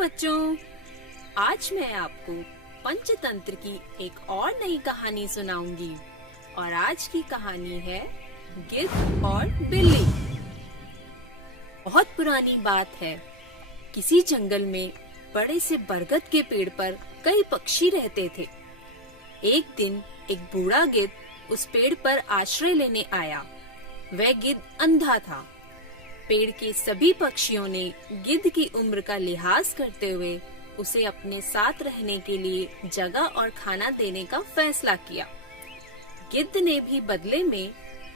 बच्चों, आज मैं आपको पंचतंत्र की एक और नई कहानी सुनाऊंगी और आज की कहानी है गिद्ध और बिल्ली। बहुत पुरानी बात है। किसी जंगल में बड़े से बरगद के पेड़ पर कई पक्षी रहते थे। एक दिन एक बूढ़ा गिद्ध उस पेड़ पर आश्रय लेने आया। वह गिद्ध अंधा था। पेड़ के सभी पक्षियों ने गिद्ध की उम्र का लिहाज करते हुए उसे अपने साथ रहने के लिए जगह और खाना देने का फैसला किया। गिद्ध ने भी बदले में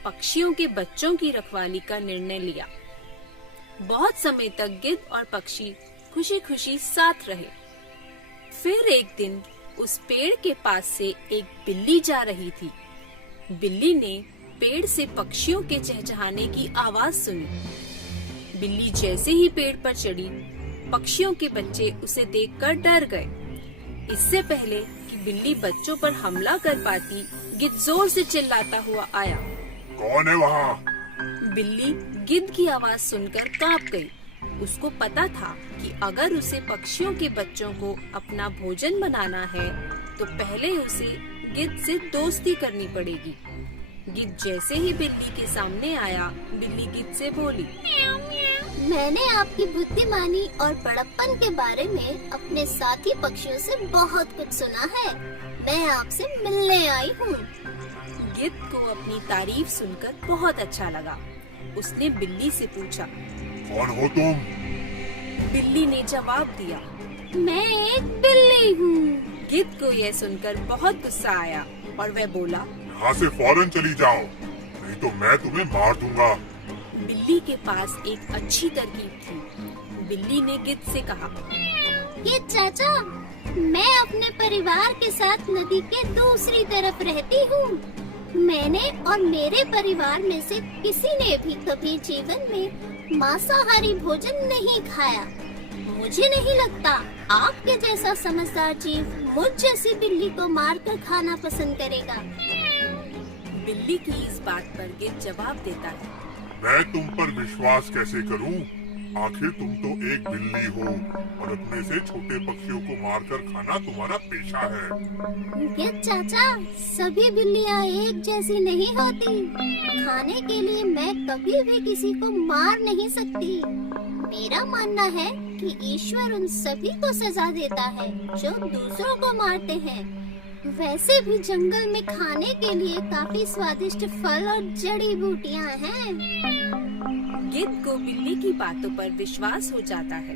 पक्षियों के बच्चों की रखवाली का निर्णय लिया। बहुत समय तक गिद्ध और पक्षी खुशी खुशी साथ रहे। फिर एक दिन उस पेड़ के पास से एक बिल्ली जा रही थी। बिल्ली ने पेड़ से पक्षियों के चहचहाने की आवाज सुनी। बिल्ली जैसे ही पेड़ पर चढ़ी, पक्षियों के बच्चे उसे देखकर डर गए। इससे पहले कि बिल्ली बच्चों पर हमला कर पाती, गिद्ध जोर से चिल्लाता हुआ आया। कौन है वहाँ? बिल्ली गिद्ध की आवाज सुनकर कांप गई। उसको पता था कि अगर उसे पक्षियों के बच्चों को अपना भोजन बनाना है, तो पहले उसे गिद्ध से दोस्ती करनी पड़ेगी। गिद्ध जैसे ही बिल्ली के सामने आया, बिल्ली गिद्ध से बोली, मैंने आपकी बुद्धिमानी और बड़प्पन के बारे में अपने साथी पक्षियों से बहुत कुछ सुना है। मैं आपसे मिलने आई हूँ। गिद्ध को अपनी तारीफ सुनकर बहुत अच्छा लगा। उसने बिल्ली से पूछा, कौन हो तुम? बिल्ली ने जवाब दिया, मैं एक बिल्ली हूँ। गिद्ध को यह सुनकर बहुत गुस्सा आया और वह बोला, यहाँ से फौरन चली जाओ, नहीं तो मैं तुम्हें मार दूंगा। बिल्ली के पास एक अच्छी तरकीब थी। बिल्ली ने गिद्ध से कहा, ये चाचा, मैं अपने परिवार के साथ नदी के दूसरी तरफ रहती हूँ। मैंने और मेरे परिवार में से किसी ने भी कभी जीवन में मांसाहारी भोजन नहीं खाया। मुझे नहीं लगता आपके जैसा समझदार जीव मुझ जैसी बिल्ली को मारकर खाना पसंद करेगा। बिल्ली की इस बात पर गिद्ध जवाब देता है, मैं तुम पर विश्वास कैसे करूं? आखिर तुम तो एक बिल्ली हो और अपने से छोटे पक्षियों को मारकर खाना तुम्हारा पेशा है। गिद्ध चाचा, सभी बिल्लियाँ एक जैसी नहीं होती। खाने के लिए मैं कभी भी किसी को मार नहीं सकती। मेरा मानना है कि ईश्वर उन सभी को सजा देता है जो दूसरों को मारते हैं। वैसे भी जंगल में खाने के लिए काफी स्वादिष्ट फल और जड़ी बूटियाँ हैं। गिद्ध को बिल्ली की बातों पर विश्वास हो जाता है।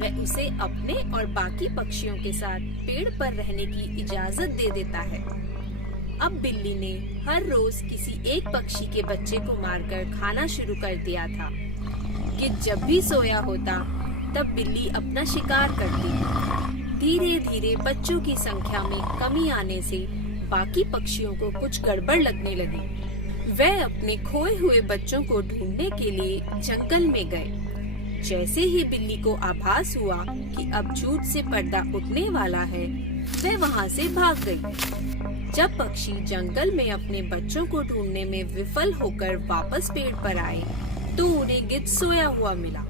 वह उसे अपने और बाकी पक्षियों के साथ पेड़ पर रहने की इजाजत दे देता है। अब बिल्ली ने हर रोज किसी एक पक्षी के बच्चे को मारकर खाना शुरू कर दिया था। गिद्ध जब भी सोया होता, तब बिल्ली अपना शिकार करती। धीरे धीरे बच्चों की संख्या में कमी आने से बाकी पक्षियों को कुछ गड़बड़ लगने लगी। वह अपने खोए हुए बच्चों को ढूंढने के लिए जंगल में गए। जैसे ही बिल्ली को आभास हुआ कि अब झूठ से पर्दा उठने वाला है, वह वहाँ से भाग गई। जब पक्षी जंगल में अपने बच्चों को ढूंढने में विफल होकर वापस पेड़ पर आए, तो उन्हें गिद्ध सोया हुआ मिला।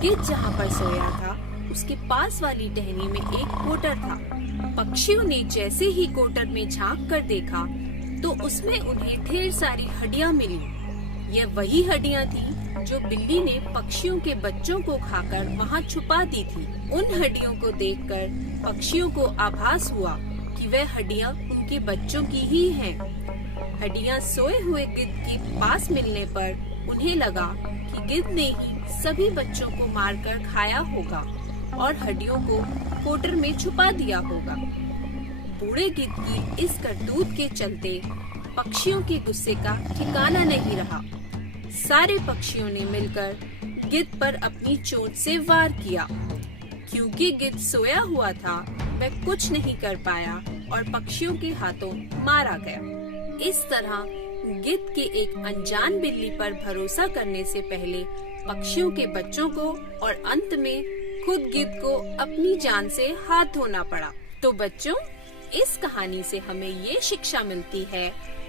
गिद्ध जहाँ पर सोया था, उसके पास वाली टहनी में एक कोटर था। पक्षियों ने जैसे ही कोटर में झांक कर देखा, तो उसमें उन्हें ढेर सारी हड्डियां मिली। यह वही हड्डियां थी जो बिल्ली ने पक्षियों के बच्चों को खाकर वहां छुपा दी थी। उन हड्डियों को देखकर पक्षियों को आभास हुआ कि वह हड्डियां उनके बच्चों की ही हैं। हड्डियां सोए हुए गिद्ध के पास मिलने पर उन्हें लगा कि गिद्ध ने ही सभी बच्चों को मारकर खाया होगा और हड्डियों को कोटर में छुपा दिया होगा। बूढ़े गिद्ध की इस करतूत के चलते पक्षियों के गुस्से का ठिकाना नहीं रहा। सारे पक्षियों ने मिलकर गिद्ध पर अपनी चोंच से वार किया। क्योंकि गिद्ध सोया हुआ था, वह कुछ नहीं कर पाया और पक्षियों के हाथों मारा गया। इस तरह गिद्ध के एक अनजान बिल्ली पर भरोसा करने से पहले पक्षियों के बच्चों को और अंत में खुद गिद्ध को अपनी जान से हाथ धोना पड़ा। तो बच्चों, इस कहानी से हमें ये शिक्षा मिलती है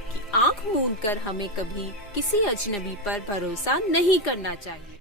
कि आंख मूंद कर हमें कभी किसी अजनबी पर भरोसा नहीं करना चाहिए।